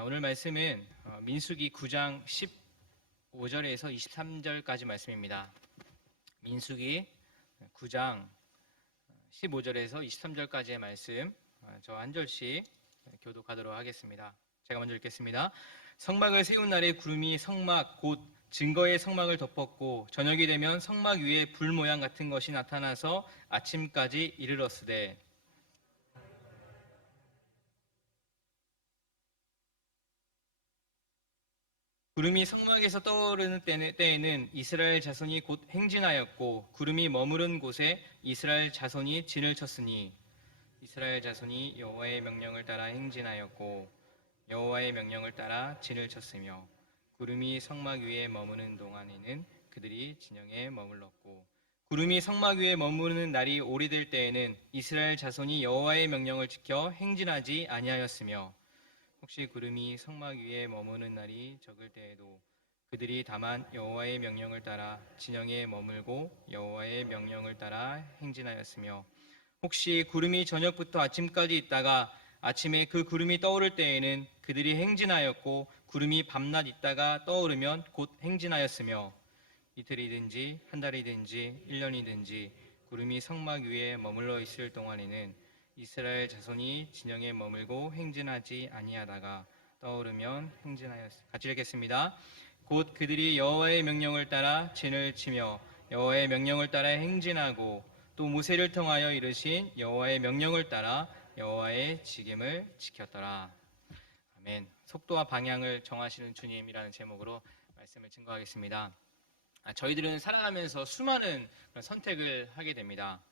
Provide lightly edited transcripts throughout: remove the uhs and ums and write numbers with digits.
오늘 말씀은 민수기 9장 15절에서 23절까지 말씀입니다. 민수기 9장 15절에서 23절까지의 말씀, 저 한 절씩 교독하도록 하겠습니다. 제가 먼저 읽겠습니다. 성막을 세운 날에 구름이 성막 곧 증거의 성막을 덮었고 저녁이 되면 성막 위에 불 모양 같은 것이 나타나서 아침까지 이르렀으되 구름이 성막에서 떠오르는 때에는 이스라엘 자손이 곧 행진하였고 구름이 머무른 곳에 이스라엘 자손이 진을 쳤으니 이스라엘 자손이 여호와의 명령을 따라 행진하였고 여호와의 명령을 따라 진을 쳤으며 구름이 성막 위에 머무는 동안에는 그들이 진영에 머물렀고 구름이 성막 위에 머무는 날이 오래될 때에는 이스라엘 자손이 여호와의 명령을 지켜 행진하지 아니하였으며 혹시 구름이 성막 위에 머무는 날이 적을 때에도 그들이 다만 여호와의 명령을 따라 진영에 머물고 여호와의 명령을 따라 행진하였으며 혹시 구름이 저녁부터 아침까지 있다가 아침에 그 구름이 떠오를 때에는 그들이 행진하였고 구름이 밤낮 있다가 떠오르면 곧 행진하였으며 이틀이든지 한 달이든지 1년이든지 구름이 성막 위에 머물러 있을 동안에는 이스라엘 자손이 진영에 머물고 행진하지 아니하다가 떠오르면 행진하였으며 같이 읽겠습니다. 곧 그들이 여호와의 명령을 따라 진을 치며 여호와의 명령을 따라 행진하고 또 모세를 통하여 이르신 여호와의 명령을 따라 여호와의 지김을 지켰더라. 아멘. 속도와 방향을 정하시는 주님이라는 제목으로 말씀을 증거하겠습니다. 저희들은 살아가면서 수많은 선택을 하게 됩니다.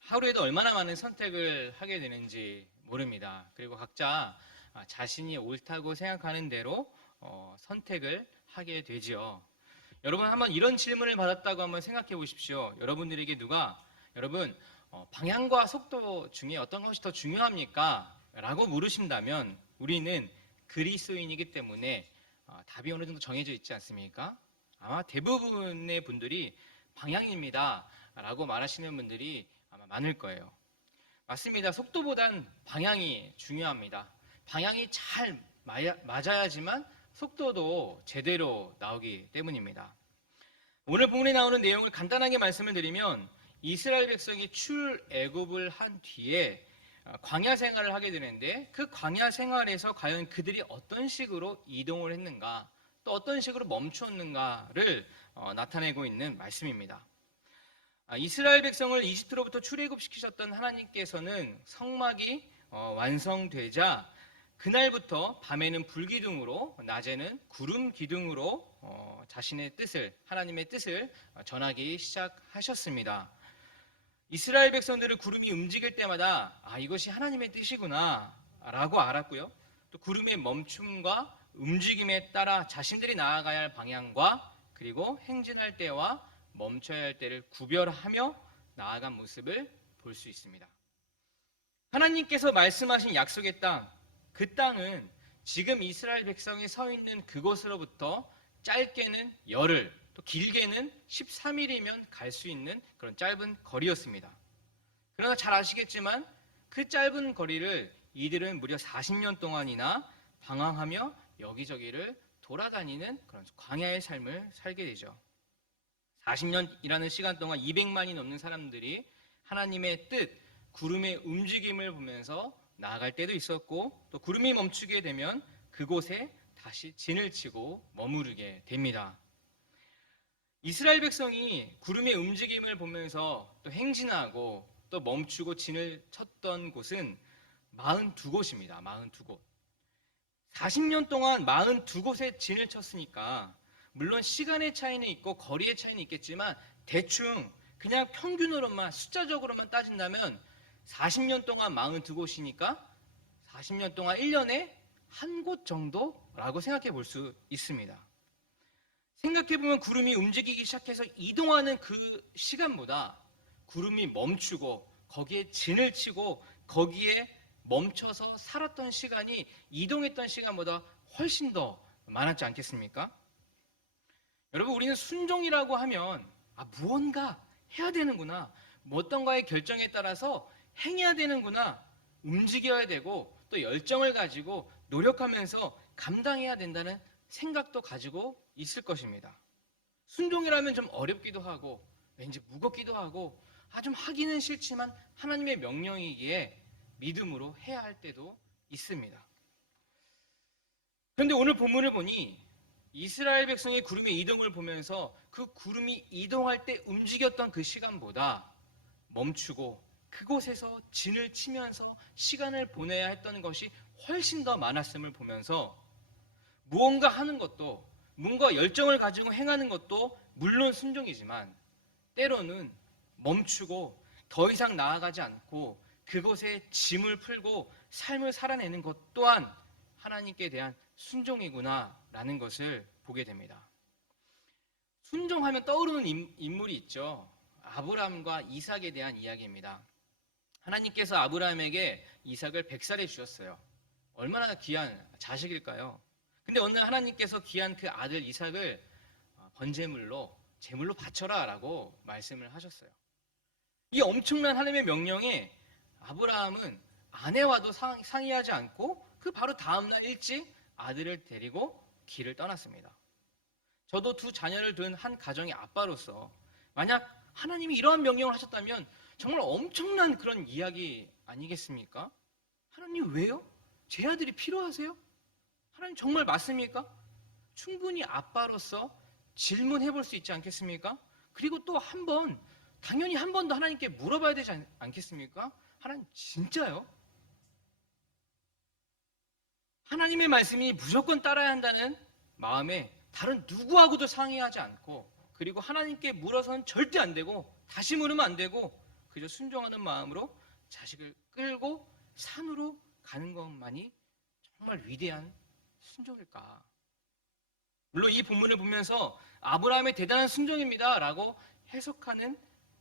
하루에도 얼마나 많은 선택을 하게 되는지 모릅니다. 그리고 각자 자신이 옳다고 생각하는 대로 선택을 하게 되지요. 여러분 한번 이런 질문을 받았다고 한번 생각해 보십시오. 여러분들에게 누가 여러분 방향과 속도 중에 어떤 것이 더 중요합니까? 라고 물으신다면 우리는 그리스도인이기 때문에 답이 어느 정도 정해져 있지 않습니까? 아마 대부분의 분들이 방향입니다 라고 말하시는 분들이 아마 많을 거예요. 맞습니다. 속도보단 방향이 중요합니다. 방향이 잘 맞아야지만 속도도 제대로 나오기 때문입니다. 오늘 본문에 나오는 내용을 간단하게 말씀을 드리면 이스라엘 백성이 출애굽을 한 뒤에 광야 생활을 하게 되는데 그 광야 생활에서 과연 그들이 어떤 식으로 이동을 했는가 또 어떤 식으로 멈추었는가를 나타내고 있는 말씀입니다. 이스라엘 백성을 이집트로부터 출애굽시키셨던 하나님께서는 성막이 완성되자 그날부터 밤에는 불기둥으로 낮에는 구름 기둥으로 자신의 뜻을 하나님의 뜻을 전하기 시작하셨습니다. 이스라엘 백성들을 구름이 움직일 때마다 이것이 하나님의 뜻이구나 라고 알았고요. 또 구름의 멈춤과 움직임에 따라 자신들이 나아가야 할 방향과 그리고 행진할 때와 멈춰야 할 때를 구별하며 나아간 모습을 볼 수 있습니다. 하나님께서 말씀하신 약속의 땅, 그 땅은 지금 이스라엘 백성이 서 있는 그곳으로부터 짧게는 열흘, 또 길게는 13일이면 갈 수 있는 그런 짧은 거리였습니다. 그러나 잘 아시겠지만 그 짧은 거리를 이들은 무려 40년 동안이나 방황하며 여기저기를 돌아다니는 그런 광야의 삶을 살게 되죠. 40년이라는 시간 동안 200만이 넘는 사람들이 하나님의 뜻, 구름의 움직임을 보면서 나아갈 때도 있었고 또 구름이 멈추게 되면 그곳에 다시 진을 치고 머무르게 됩니다. 이스라엘 백성이 구름의 움직임을 보면서 또 행진하고 또 멈추고 진을 쳤던 곳은 42곳입니다. 42곳. 40년 동안 42곳에 진을 쳤으니까 물론 시간의 차이는 있고 거리의 차이는 있겠지만 대충 그냥 평균으로만 숫자적으로만 따진다면 40년 동안 42곳이니까 40년 동안 1년에 한 곳 정도라고 생각해 볼 수 있습니다. 생각해보면 구름이 움직이기 시작해서 이동하는 그 시간보다 구름이 멈추고 거기에 진을 치고 거기에 멈춰서 살았던 시간이 이동했던 시간보다 훨씬 더 많았지 않겠습니까? 여러분 우리는 순종이라고 하면 무언가 해야 되는구나 어떤가의 결정에 따라서 행해야 되는구나 움직여야 되고 또 열정을 가지고 노력하면서 감당해야 된다는 생각도 가지고 있을 것입니다. 순종이라면 좀 어렵기도 하고 왠지 무겁기도 하고 좀 하기는 싫지만 하나님의 명령이기에 믿음으로 해야 할 때도 있습니다. 그런데 오늘 본문을 보니 이스라엘 백성의 구름의 이동을 보면서 그 구름이 이동할 때 움직였던 그 시간보다 멈추고 그곳에서 진을 치면서 시간을 보내야 했던 것이 훨씬 더 많았음을 보면서 무언가 하는 것도, 뭔가 열정을 가지고 행하는 것도 물론 순종이지만 때로는 멈추고 더 이상 나아가지 않고 그곳에 짐을 풀고 삶을 살아내는 것 또한 하나님께 대한 순종이구나라는 것을 보게 됩니다. 순종하면 떠오르는 인물이 있죠. 아브라함과 이삭에 대한 이야기입니다. 하나님께서 아브라함에게 이삭을 100살에 주셨어요. 얼마나 귀한 자식일까요? 근데 어느 날 하나님께서 귀한 그 아들 이삭을 번제물로 제물로 바쳐라 라고 말씀을 하셨어요. 이 엄청난 하나님의 명령에 아브라함은 아내와도 상의하지 않고 그 바로 다음날 일찍 아들을 데리고 길을 떠났습니다. 저도 두 자녀를 둔 한 가정의 아빠로서 만약 하나님이 이러한 명령을 하셨다면 정말 엄청난 그런 이야기 아니겠습니까? 하나님 왜요? 제 아들이 필요하세요? 하나님 정말 맞습니까? 충분히 아빠로서 질문해 볼 수 있지 않겠습니까? 그리고 또 한 번, 당연히 한 번 더 하나님께 물어봐야 되지 않겠습니까? 하나님 진짜요? 하나님의 말씀이 무조건 따라야 한다는 마음에 다른 누구하고도 상의하지 않고 그리고 하나님께 물어서는 절대 안 되고 다시 물으면 안 되고 그저 순종하는 마음으로 자식을 끌고 산으로 가는 것만이 정말 위대한 순종일까? 물론 이 본문을 보면서 아브라함의 대단한 순종입니다 라고 해석하는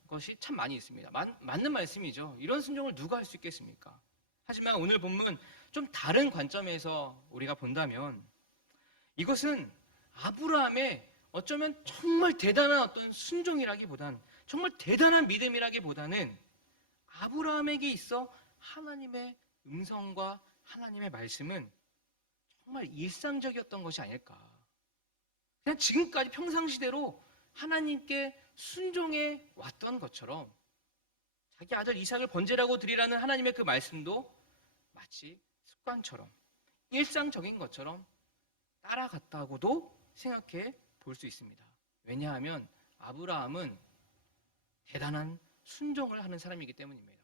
것이 참 많이 있습니다. 맞는 말씀이죠. 이런 순종을 누가 할 수 있겠습니까? 하지만 오늘 본문 좀 다른 관점에서 우리가 본다면 이것은 아브라함의 어쩌면 정말 대단한 어떤 순종이라기보단 정말 대단한 믿음이라기보다는 아브라함에게 있어 하나님의 음성과 하나님의 말씀은 정말 일상적이었던 것이 아닐까. 그냥 지금까지 평상시대로 하나님께 순종해 왔던 것처럼 자기 아들 이삭을 번제라고 드리라는 하나님의 그 말씀도 마치 습관처럼 일상적인 것처럼 따라갔다고도 생각해 볼 수 있습니다. 왜냐하면 아브라함은 대단한 순종을 하는 사람이기 때문입니다.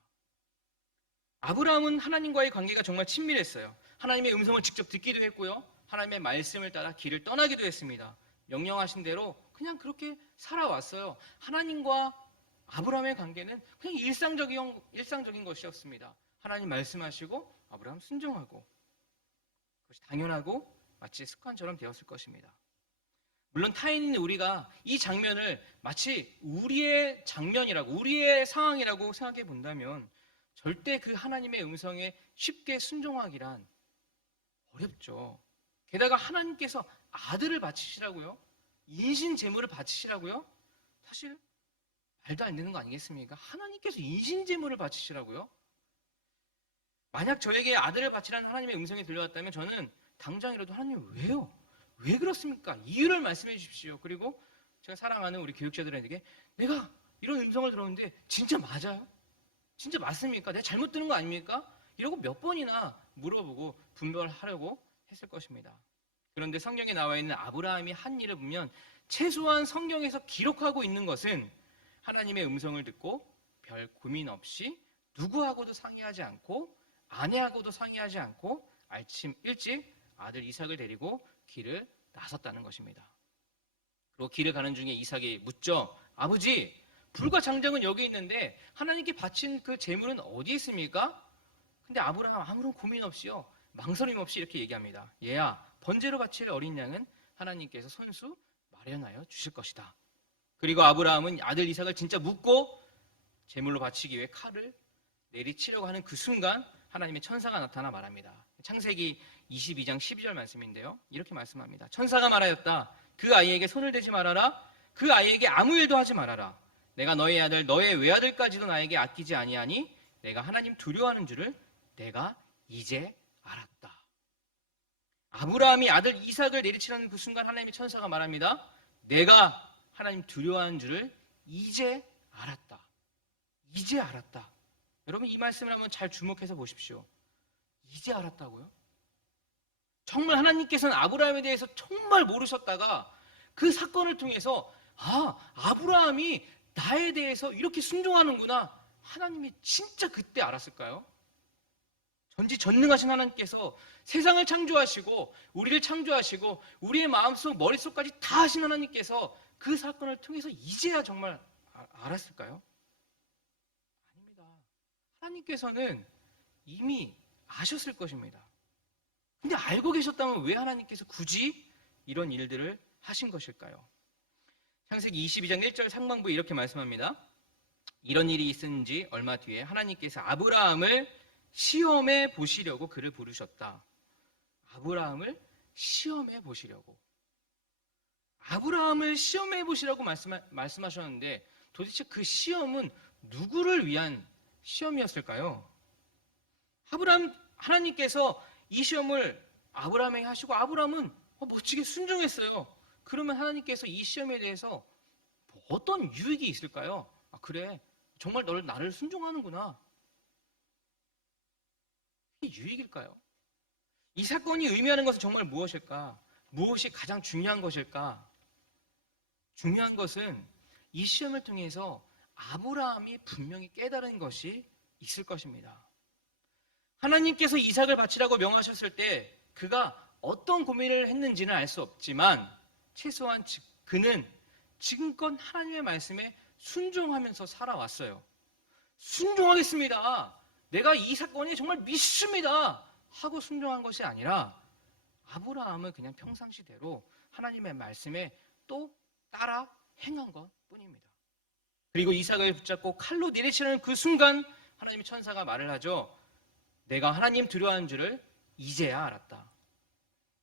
아브라함은 하나님과의 관계가 정말 친밀했어요. 하나님의 음성을 직접 듣기도 했고요. 하나님의 말씀을 따라 길을 떠나기도 했습니다. 명령하신 대로 그냥 그렇게 살아왔어요. 하나님과 아브라함의 관계는 그냥 일상적인 것이었습니다. 하나님 말씀하시고 아브라함 순종하고 그것이 당연하고 마치 습관처럼 되었을 것입니다. 물론 타인인 우리가 이 장면을 마치 우리의 장면이라고 우리의 상황이라고 생각해 본다면 절대 그 하나님의 음성에 쉽게 순종하기란 어렵죠. 게다가 하나님께서 아들을 바치시라고요? 인신 제물을 바치시라고요? 사실 말도 안 되는 거 아니겠습니까? 하나님께서 인신 제물을 바치시라고요? 만약 저에게 아들을 바치라는 하나님의 음성이 들려왔다면 저는 당장이라도 하나님 왜요? 왜 그렇습니까? 이유를 말씀해 주십시오. 그리고 제가 사랑하는 우리 교육자들에게 내가 이런 음성을 들었는데 진짜 맞아요? 진짜 맞습니까? 내가 잘못 들은 거 아닙니까? 이러고 몇 번이나 물어보고 분별하려고 했을 것입니다. 그런데 성경에 나와 있는 아브라함이 한 일을 보면 최소한 성경에서 기록하고 있는 것은 하나님의 음성을 듣고 별 고민 없이 누구하고도 상의하지 않고 아내하고도 상의하지 않고 아침 일찍 아들 이삭을 데리고 길을 나섰다는 것입니다. 그리고 길을 가는 중에 이삭이 묻죠. 아버지, 불과 장작은 여기 있는데 하나님께 바친 그 제물은 어디 있습니까? 근데 아브라함 아무런 고민 없이요. 망설임 없이 이렇게 얘기합니다. 얘야, 번제로 바칠 어린 양은 하나님께서 손수 마련하여 주실 것이다. 그리고 아브라함은 아들 이삭을 진짜 묻고 제물로 바치기 위해 칼을 내리치려고 하는 그 순간 하나님의 천사가 나타나 말합니다. 창세기 22장 12절 말씀인데요. 이렇게 말씀합니다. 천사가 말하였다. 그 아이에게 손을 대지 말아라. 그 아이에게 아무 일도 하지 말아라. 내가 너의 아들 너의 외아들까지도 나에게 아끼지 아니하니 내가 하나님 두려워하는 줄을 내가 이제 알았다. 아브라함이 아들 이삭을 내리치는 그 순간 하나님의 천사가 말합니다. 내가 하나님 두려워하는 줄을 이제 알았다. 이제 알았다. 여러분 이 말씀을 한번 잘 주목해서 보십시오. 이제 알았다고요? 정말 하나님께서는 아브라함에 대해서 정말 모르셨다가 그 사건을 통해서 아브라함이 나에 대해서 이렇게 순종하는구나. 하나님이 진짜 그때 알았을까요? 전지전능하신 하나님께서 세상을 창조하시고 우리를 창조하시고 우리의 마음속 머릿속까지 다 하신 하나님께서 그 사건을 통해서 이제야 정말 알았을까요? 아닙니다. 하나님께서는 이미 아셨을 것입니다. 근데 알고 계셨다면 왜 하나님께서 굳이 이런 일들을 하신 것일까요? 창세기 22장 1절 상반부에 이렇게 말씀합니다. 이런 일이 있은 지 얼마 뒤에 하나님께서 아브라함을 시험해 보시려고 그를 부르셨다. 아브라함을 시험해 보시려고. 아브라함을 시험해 보시라고 말씀하셨는데 도대체 그 시험은 누구를 위한 시험이었을까요? 하나님께서 이 시험을 아브라함에게 하시고 아브라함은 멋지게 순종했어요. 그러면 하나님께서 이 시험에 대해서 어떤 유익이 있을까요? 그래, 정말 나를 순종하는구나. 이게 유익일까요? 이 사건이 의미하는 것은 정말 무엇일까? 무엇이 가장 중요한 것일까? 중요한 것은 이 시험을 통해서 아브라함이 분명히 깨달은 것이 있을 것입니다. 하나님께서 이삭을 바치라고 명하셨을 때 그가 어떤 고민을 했는지는 알 수 없지만 최소한 그는 지금껏 하나님의 말씀에 순종하면서 살아왔어요. 순종하겠습니다. 내가 이 사건이 정말 믿습니다. 하고 순종한 것이 아니라 아브라함은 그냥 평상시대로 하나님의 말씀에 또 따라 행한 것 뿐입니다. 그리고 이삭을 붙잡고 칼로 내리치는 그 순간 하나님의 천사가 말을 하죠. 내가 하나님 두려워하는 줄을 이제야 알았다.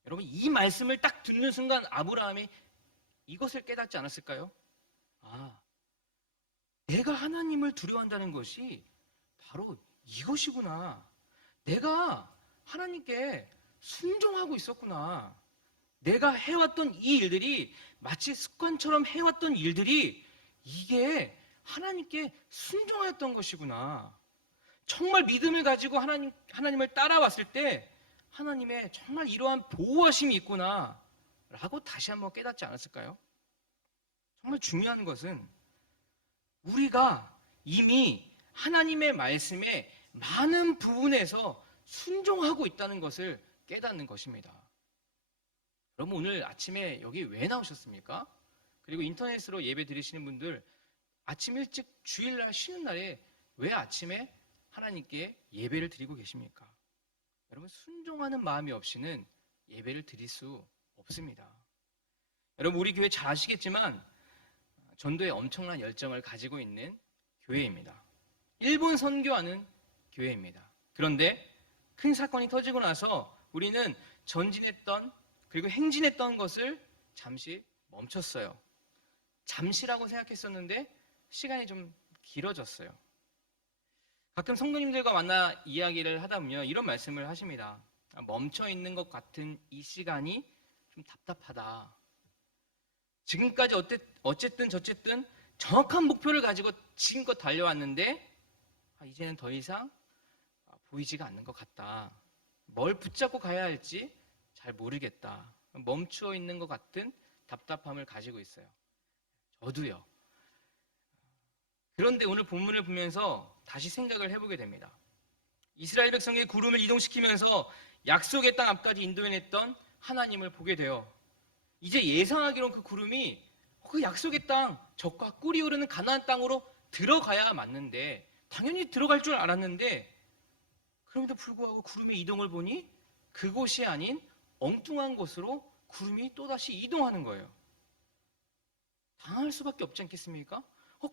여러분 이 말씀을 딱 듣는 순간 아브라함이 이것을 깨닫지 않았을까요? 내가 하나님을 두려워한다는 것이 바로 이것이구나. 내가 하나님께 순종하고 있었구나. 내가 해왔던 이 일들이 마치 습관처럼 해왔던 일들이 이게 하나님께 순종하였던 것이구나. 정말 믿음을 가지고 하나님을 따라왔을 때 하나님의 정말 이러한 보호하심이 있구나 라고 다시 한번 깨닫지 않았을까요? 정말 중요한 것은 우리가 이미 하나님의 말씀에 많은 부분에서 순종하고 있다는 것을 깨닫는 것입니다. 여러분 오늘 아침에 여기 왜 나오셨습니까? 그리고 인터넷으로 예배 드리시는 분들 아침 일찍 주일날 쉬는 날에 왜 아침에 하나님께 예배를 드리고 계십니까? 여러분 순종하는 마음이 없이는 예배를 드릴 수 없습니다. 여러분 우리 교회 잘 아시겠지만 전도에 엄청난 열정을 가지고 있는 교회입니다. 일본 선교하는 교회입니다. 그런데 큰 사건이 터지고 나서 우리는 전진했던 그리고 행진했던 것을 잠시 멈췄어요. 잠시라고 생각했었는데 시간이 좀 길어졌어요. 가끔 성도님들과 만나 이야기를 하다 보면 이런 말씀을 하십니다. 멈춰 있는 것 같은 이 시간이 좀 답답하다. 지금까지 어쨌든 저쨌든 정확한 목표를 가지고 지금껏 달려왔는데 이제는 더 이상 보이지가 않는 것 같다. 뭘 붙잡고 가야 할지 잘 모르겠다. 멈추어 있는 것 같은 답답함을 가지고 있어요. 저도요. 그런데 오늘 본문을 보면서 다시 생각을 해보게 됩니다. 이스라엘 백성의 구름을 이동시키면서 약속의 땅 앞까지 인도해냈던 하나님을 보게 돼요. 이제 예상하기로는 그 구름이 그 약속의 땅, 젖과 꿀이 흐르는 가나안 땅으로 들어가야 맞는데 당연히 들어갈 줄 알았는데 그럼에도 불구하고 구름의 이동을 보니 그곳이 아닌 엉뚱한 곳으로 구름이 또다시 이동하는 거예요. 당할 수밖에 없지 않겠습니까?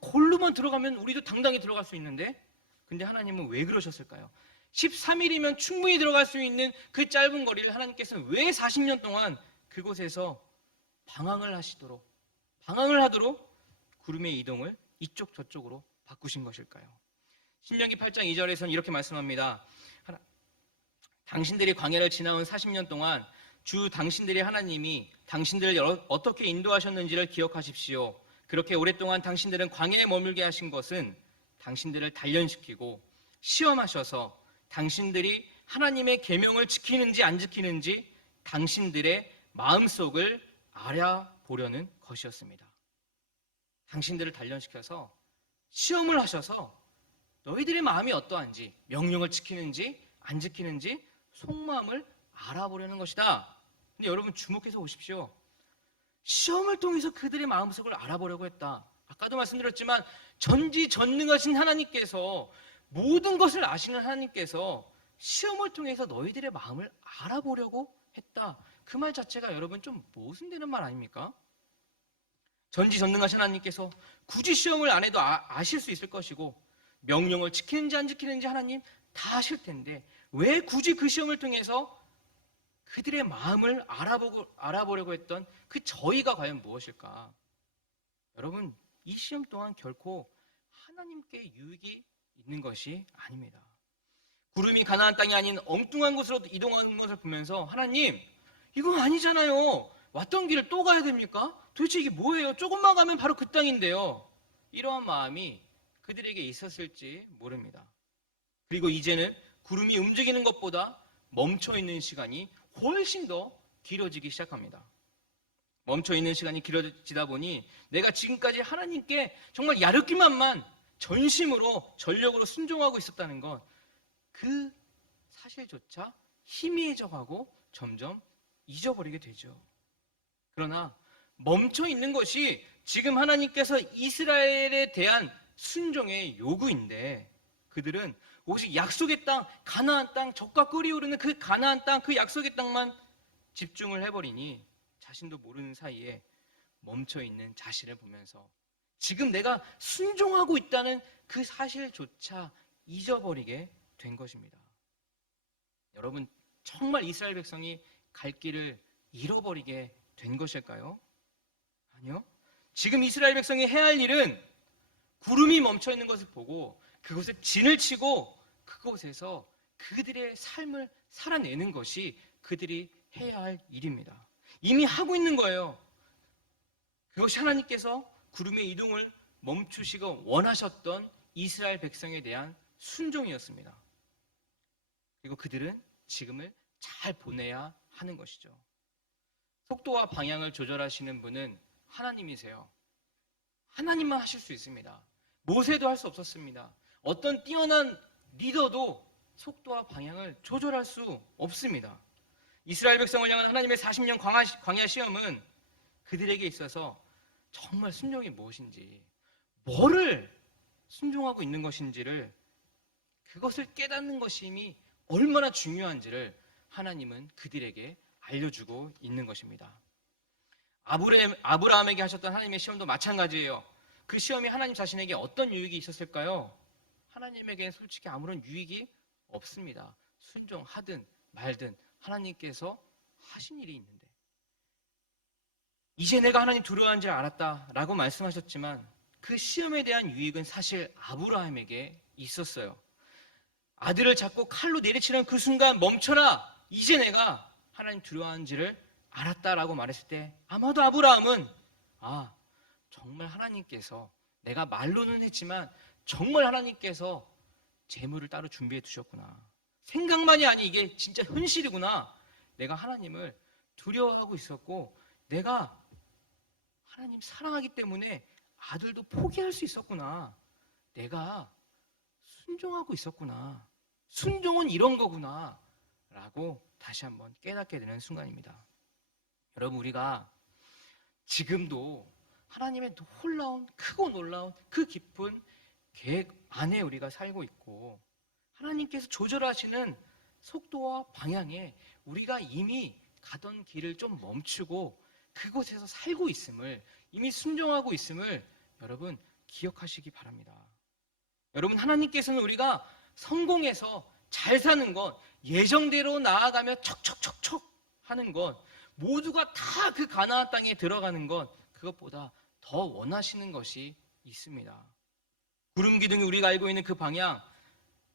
골로만 들어가면 우리도 당당히 들어갈 수 있는데 근데 하나님은 왜 그러셨을까요? 13일이면 충분히 들어갈 수 있는 그 짧은 거리를 하나님께서는 왜 40년 동안 그곳에서 방황을 하도록 구름의 이동을 이쪽 저쪽으로 바꾸신 것일까요? 신명기 8장 2절에서는 이렇게 말씀합니다. 당신들이 광야를 지나온 40년 동안 주 당신들의 하나님이 당신들을 어떻게 인도하셨는지를 기억하십시오. 그렇게 오랫동안 당신들은 광야에 머물게 하신 것은 당신들을 단련시키고 시험하셔서 당신들이 하나님의 계명을 지키는지 안 지키는지 당신들의 마음속을 알아보려는 것이었습니다. 당신들을 단련시켜서 시험을 하셔서 너희들의 마음이 어떠한지, 명령을 지키는지 안 지키는지 속마음을 알아보려는 것이다. 근데 여러분 주목해서 보십시오. 시험을 통해서 그들의 마음속을 알아보려고 했다. 아까도 말씀드렸지만 전지전능하신 하나님께서, 모든 것을 아시는 하나님께서 시험을 통해서 너희들의 마음을 알아보려고 했다. 그 말 자체가 여러분 좀 모순되는 말 아닙니까? 전지전능하신 하나님께서 굳이 시험을 안 해도 아실 수 있을 것이고, 명령을 지키는지 안 지키는지 하나님 다 아실 텐데 왜 굳이 그 시험을 통해서 그들의 마음을 알아보려고 했던 그 저희가 과연 무엇일까? 여러분, 이 시험 동안 결코 하나님께 유익이 있는 것이 아닙니다. 구름이 가나안 땅이 아닌 엉뚱한 곳으로 이동하는 것을 보면서 하나님, 이거 아니잖아요. 왔던 길을 또 가야 됩니까? 도대체 이게 뭐예요? 조금만 가면 바로 그 땅인데요. 이러한 마음이 그들에게 있었을지 모릅니다. 그리고 이제는 구름이 움직이는 것보다 멈춰있는 시간이 훨씬 더 길어지기 시작합니다. 멈춰있는 시간이 길어지다 보니 내가 지금까지 하나님께 정말 야릇기만만 전심으로 전력으로 순종하고 있었다는 것, 그 사실조차 희미해져가고 점점 잊어버리게 되죠. 그러나 멈춰있는 것이 지금 하나님께서 이스라엘에 대한 순종의 요구인데, 그들은 오직 약속의 땅, 가나안 땅, 젖과 꿀이 흐르는 그 가나안 땅, 그 약속의 땅만 집중을 해버리니 자신도 모르는 사이에 멈춰있는 자신을 보면서 지금 내가 순종하고 있다는 그 사실조차 잊어버리게 된 것입니다. 여러분, 정말 이스라엘 백성이 갈 길을 잃어버리게 된 것일까요? 아니요. 지금 이스라엘 백성이 해야 할 일은 구름이 멈춰있는 것을 보고 그곳에 진을 치고 그곳에서 그들의 삶을 살아내는 것이 그들이 해야 할 일입니다. 이미 하고 있는 거예요. 그것이 하나님께서 구름의 이동을 멈추시고 원하셨던 이스라엘 백성에 대한 순종이었습니다. 그리고 그들은 지금을 잘 보내야 하는 것이죠. 속도와 방향을 조절하시는 분은 하나님이세요. 하나님만 하실 수 있습니다. 모세도 할 수 없었습니다. 어떤 뛰어난 리더도 속도와 방향을 조절할 수 없습니다. 이스라엘 백성을 향한 하나님의 40년 광야 시험은 그들에게 있어서 정말 순종이 무엇인지, 뭐를 순종하고 있는 것인지를, 그것을 깨닫는 것이 얼마나 중요한지를 하나님은 그들에게 알려주고 있는 것입니다. 아브라함에게 하셨던 하나님의 시험도 마찬가지예요. 그 시험이 하나님 자신에게 어떤 유익이 있었을까요? 하나님에게는 솔직히 아무런 유익이 없습니다. 순종하든 말든 하나님께서 하신 일이 있는데, 이제 내가 하나님 두려워하는 줄 알았다라고 말씀하셨지만 그 시험에 대한 유익은 사실 아브라함에게 있었어요. 아들을 잡고 칼로 내리치는 그 순간 멈춰라, 이제 내가 하나님 두려워하는지를 알았다라고 말했을 때 아마도 아브라함은 정말 하나님께서, 내가 말로는 했지만 정말 하나님께서 재물을 따로 준비해 두셨구나, 생각만이 아니 이게 진짜 현실이구나, 내가 하나님을 두려워하고 있었고 내가 하나님 사랑하기 때문에 아들도 포기할 수 있었구나, 내가 순종하고 있었구나, 순종은 이런 거구나 라고 다시 한번 깨닫게 되는 순간입니다. 여러분, 우리가 지금도 하나님의 놀라운, 크고 놀라운 그 깊은 계획 안에 우리가 살고 있고, 하나님께서 조절하시는 속도와 방향에 우리가 이미 가던 길을 좀 멈추고 그곳에서 살고 있음을, 이미 순종하고 있음을 여러분 기억하시기 바랍니다. 여러분, 하나님께서는 우리가 성공해서 잘 사는 것, 예정대로 나아가며 척척척척 하는 것, 모두가 다 그 가나안 땅에 들어가는 것, 그것보다 더 원하시는 것이 있습니다. 구름 기둥이 우리가 알고 있는 그 방향,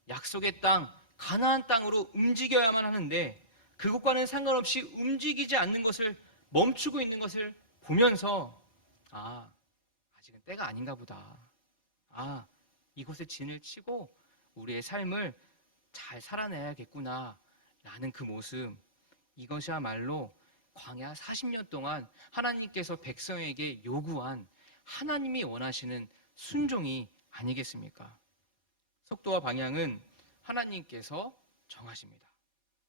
약속의 땅, 가나안 땅으로 움직여야만 하는데 그것과는 상관없이 움직이지 않는 것을, 멈추고 있는 것을 보면서 아직은 때가 아닌가 보다. 이곳에 진을 치고 우리의 삶을 잘 살아내야겠구나 라는 그 모습, 이것이야말로 광야 40년 동안 하나님께서 백성에게 요구한 하나님이 원하시는 순종이 아니겠습니까? 속도와 방향은 하나님께서 정하십니다.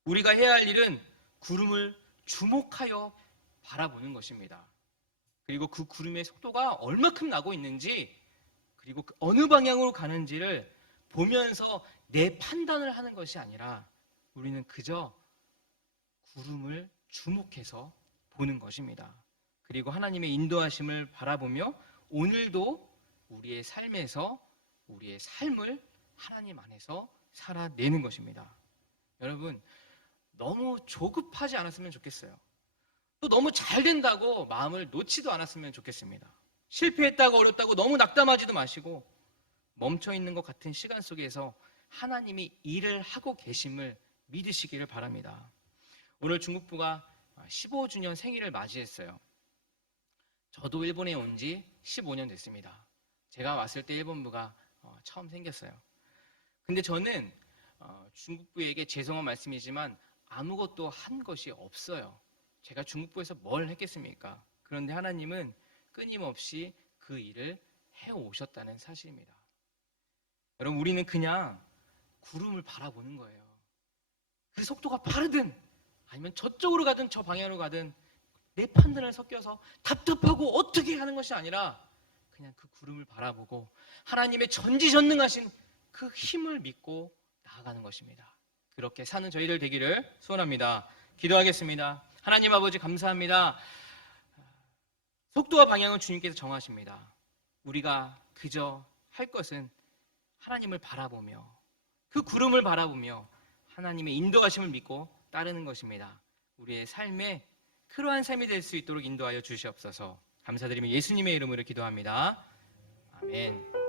우리가 해야 할 일은 구름을 주목하여 바라보는 것입니다. 그리고 그 구름의 속도가 얼마큼 나고 있는지, 그리고 어느 방향으로 가는지를 보면서 내 판단을 하는 것이 아니라 우리는 그저 구름을 주목해서 보는 것입니다. 그리고 하나님의 인도하심을 바라보며 오늘도 우리의 삶에서 우리의 삶을 하나님 안에서 살아내는 것입니다. 여러분, 너무 조급하지 않았으면 좋겠어요. 또 너무 잘 된다고 마음을 놓지도 않았으면 좋겠습니다. 실패했다고 어렵다고 너무 낙담하지도 마시고 멈춰있는 것 같은 시간 속에서 하나님이 일을 하고 계심을 믿으시기를 바랍니다. 오늘 중국부가 15주년 생일을 맞이했어요. 저도 일본에 온 지 15년 됐습니다. 제가 왔을 때 일본부가 처음 생겼어요. 근데 저는 중국부에게 죄송한 말씀이지만 아무것도 한 것이 없어요. 제가 중국부에서 뭘 했겠습니까? 그런데 하나님은 끊임없이 그 일을 해오셨다는 사실입니다. 여러분, 우리는 그냥 구름을 바라보는 거예요. 그 속도가 빠르든 아니면 저쪽으로 가든 저 방향으로 가든 내 판단을 섞여서 답답하고 어떻게 하는 것이 아니라 그냥 그 구름을 바라보고 하나님의 전지전능하신 그 힘을 믿고 나아가는 것입니다. 그렇게 사는 저희들 되기를 소원합니다. 기도하겠습니다. 하나님 아버지, 감사합니다. 속도와 방향은 주님께서 정하십니다. 우리가 그저 할 것은 하나님을 바라보며 그 구름을 바라보며 하나님의 인도하심을 믿고 따르는 것입니다. 우리의 삶에 그러한 삶이 될 수 있도록 인도하여 주시옵소서. 감사드리며 예수님의 이름으로 기도합니다. 아멘.